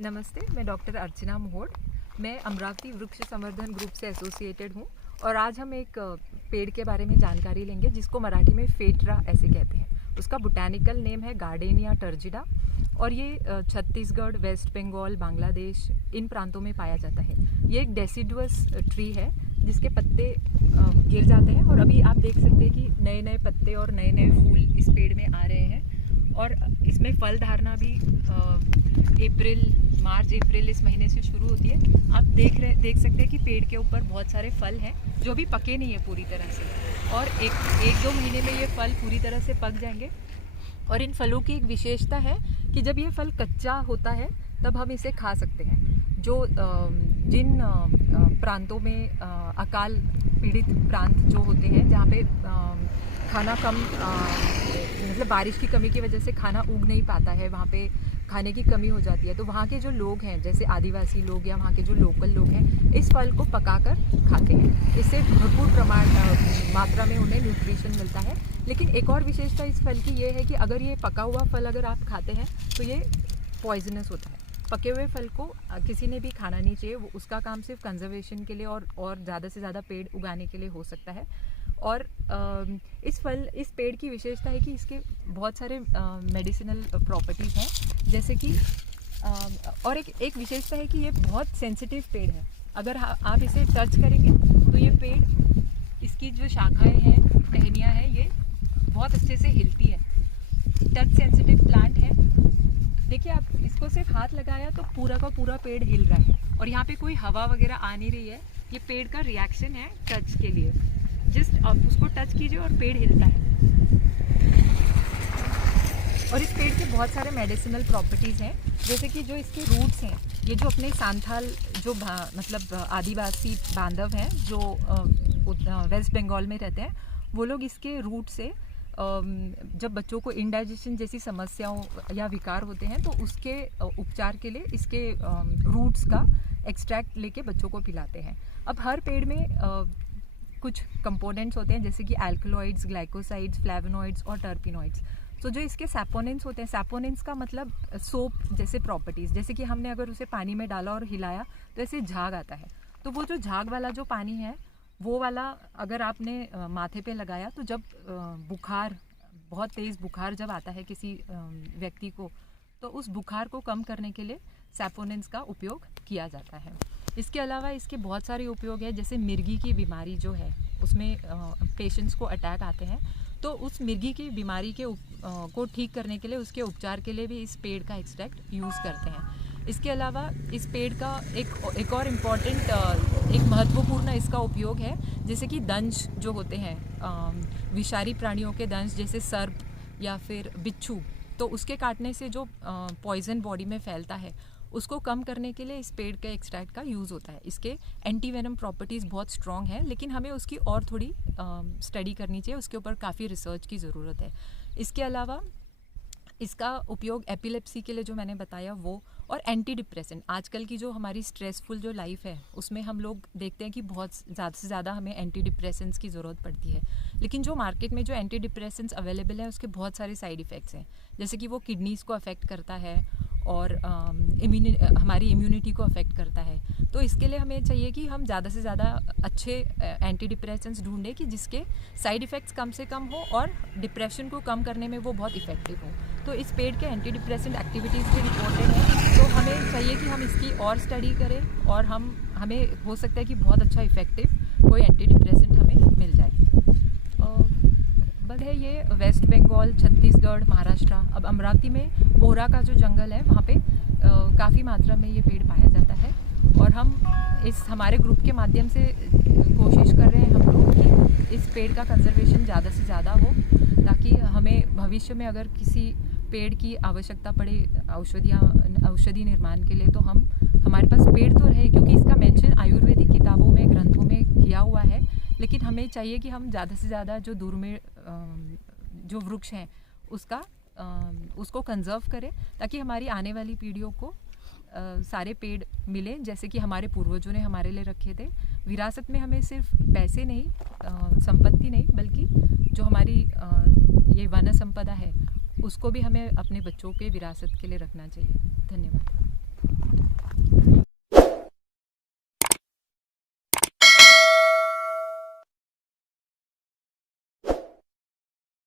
नमस्ते, मैं डॉक्टर अर्चना मोहोड। मैं अमरावती वृक्ष संवर्धन ग्रुप से एसोसिएटेड हूँ और आज हम एक पेड़ के बारे में जानकारी लेंगे जिसको मराठी में फेटरा ऐसे कहते हैं। उसका बोटैनिकल नेम है गार्डेनिया टर्जिडा और ये छत्तीसगढ़, वेस्ट बंगाल, बांग्लादेश इन प्रांतों में पाया जाता है। ये एक डेसिडुअस ट्री है जिसके पत्ते गिर जाते हैं और अभी आप देख सकते हैं कि नए नए पत्ते और नए नए फूल इस पेड़ में आ रहे हैं और इसमें फल धारणा भी मार्च अप्रैल इस महीने से शुरू होती है। आप देख सकते हैं कि पेड़ के ऊपर बहुत सारे फल हैं जो भी पके नहीं है पूरी तरह से और एक दो महीने में ये फल पूरी तरह से पक जाएंगे। और इन फलों की एक विशेषता है कि जब ये फल कच्चा होता है तब हम इसे खा सकते हैं। जिन प्रांतों में अकाल पीड़ित प्रांत जो होते हैं जहाँ पे खाना कम मतलब बारिश की कमी की वजह से खाना उग नहीं पाता है, वहाँ पे खाने की कमी हो जाती है, तो वहाँ के जो लोग हैं जैसे आदिवासी लोग या वहाँ के जो लोकल लोग हैं इस फल को पकाकर खाते हैं। इससे भरपूर मात्रा में उन्हें न्यूट्रिशन मिलता है। लेकिन एक और विशेषता इस फल की ये है कि अगर ये पका हुआ फल अगर आप खाते हैं तो ये पॉइजनस होता है। पके हुए फल को किसी ने भी खाना नहीं चाहिए। वो उसका काम सिर्फ कंजर्वेशन के लिए और ज़्यादा से ज़्यादा पेड़ उगाने के लिए हो सकता है। और इस पेड़ की विशेषता है कि इसके बहुत सारे मेडिसिनल प्रॉपर्टीज़ हैं, जैसे कि और एक विशेषता है कि ये बहुत सेंसिटिव पेड़ है। अगर आप इसे टच करेंगे तो ये पेड़, इसकी जो शाखाएं हैं, टहनियाँ हैं, ये बहुत अच्छे से हिलती है। टच सेंसिटिव प्लांट है। देखिए, आप इसको सिर्फ हाथ लगाया तो पूरा का पूरा पेड़ हिल रहा है और यहाँ पे कोई हवा वगैरह आ नहीं रही है। ये पेड़ का रिएक्शन है टच के लिए। जस्ट आप उसको टच कीजिए और पेड़ हिलता है। और इस पेड़ के बहुत सारे मेडिसिनल प्रॉपर्टीज़ हैं, जैसे कि जो इसके रूट्स हैं, ये जो अपने सांथाल जो मतलब आदिवासी बांधव हैं जो वेस्ट बंगाल में रहते हैं, वो लोग इसके रूट से जब बच्चों को इंडाइजेशन जैसी समस्याओं या विकार होते हैं तो उसके उपचार के लिए इसके रूट्स का एक्सट्रैक्ट लेके बच्चों को पिलाते हैं। अब हर पेड़ में कुछ कंपोनेंट्स होते हैं जैसे कि एल्कलॉइड्स, ग्लाइकोसाइड्स, फ्लेवोनॉइड्स और टर्पिनॉइड्स। तो जो इसके सैपोनिन्स होते हैं, सैपोनिन्स का मतलब सोप जैसे प्रॉपर्टीज़, जैसे कि हमने अगर उसे पानी में डाला और हिलाया तो ऐसे झाग आता है। तो वो जो झाग वाला जो पानी है वो वाला अगर आपने माथे पे लगाया तो जब बुखार, बहुत तेज़ बुखार जब आता है किसी व्यक्ति को, तो उस बुखार को कम करने के लिए सैपोनिन्स का उपयोग किया जाता है। इसके अलावा इसके बहुत सारे उपयोग हैं, जैसे मिर्गी की बीमारी जो है उसमें पेशेंट्स को अटैक आते हैं, तो उस मिर्गी की बीमारी को ठीक करने के लिए, उसके उपचार के लिए भी इस पेड़ का एक्सट्रैक्ट यूज़ करते हैं। इसके अलावा इस पेड़ का एक और इम्पॉर्टेंट, एक महत्वपूर्ण इसका उपयोग है, जैसे कि दंश जो होते हैं, विषारी प्राणियों के दंश जैसे सर्प या फिर बिच्छू, तो उसके काटने से जो पॉइजन बॉडी में फैलता है उसको कम करने के लिए इस पेड़ के एक्सट्रैक्ट का यूज़ होता है। इसके एंटीवेनम प्रॉपर्टीज़ बहुत स्ट्रॉन्ग है, लेकिन हमें उसकी और थोड़ी स्टडी करनी चाहिए, उसके ऊपर काफ़ी रिसर्च की ज़रूरत है। इसके अलावा इसका उपयोग एपिलेप्सी के लिए जो मैंने बताया वो, और एंटी डिप्रेसेंट, आजकल की जो हमारी स्ट्रेसफुल जो लाइफ है उसमें हम लोग देखते हैं कि बहुत ज़्यादा से ज़्यादा हमें एंटी डिप्रेसेंट्स की ज़रूरत पड़ती है। लेकिन जो मार्केट में जो एंटी डिप्रेसेंट्स अवेलेबल है उसके बहुत सारे साइड इफ़ेक्ट्स हैं, जैसे कि वो किडनीज़ को अफेक्ट करता है और हमारी इम्यूनिटी को अफेक्ट करता है। तो इसके लिए हमें चाहिए कि हम ज़्यादा से ज़्यादा अच्छे एंटी डिप्रेसेंट्स ढूंढें कि जिसके साइड इफ़ेक्ट्स कम से कम हो और डिप्रेशन को कम करने में वो बहुत इफ़ेक्टिव हो। तो इस पेड़ के एंटी डिप्रेसेंट एक्टिविटीज़ भी रिपोर्टेड हैं, तो हमें चाहिए कि हम इसकी और स्टडी करें और हमें हो सकता है कि बहुत अच्छा इफ़ेक्टिव कोई एंटी डिप्रेसेंट हमें मिल जाए। बट है ये वेस्ट बंगाल, छत्तीसगढ़, महाराष्ट्र, अब अमरावती में पोहरा का जो जंगल है वहाँ पे काफ़ी मात्रा में ये पेड़ पाया जाता है और हम हमारे ग्रुप के माध्यम से कोशिश कर रहे हैं हम लोग कि इस पेड़ का कंजर्वेशन ज़्यादा से ज़्यादा हो, ताकि हमें भविष्य में अगर किसी पेड़ की आवश्यकता पड़े औषधि निर्माण के लिए तो हमारे पास पेड़ तो रहे, क्योंकि इसका मेंशन आयुर्वेदिक किताबों में, ग्रंथों में किया हुआ है। लेकिन हमें चाहिए कि हम ज़्यादा से ज़्यादा जो दूर में जो वृक्ष हैं उसको कंजर्व करें, ताकि हमारी आने वाली पीढ़ियों को सारे पेड़ मिले जैसे कि हमारे पूर्वजों ने हमारे लिए रखे थे। विरासत में हमें सिर्फ पैसे नहीं, संपत्ति नहीं, बल्कि जो हमारी ये वन संपदा है उसको भी हमें अपने बच्चों के विरासत के लिए रखना चाहिए। धन्यवाद।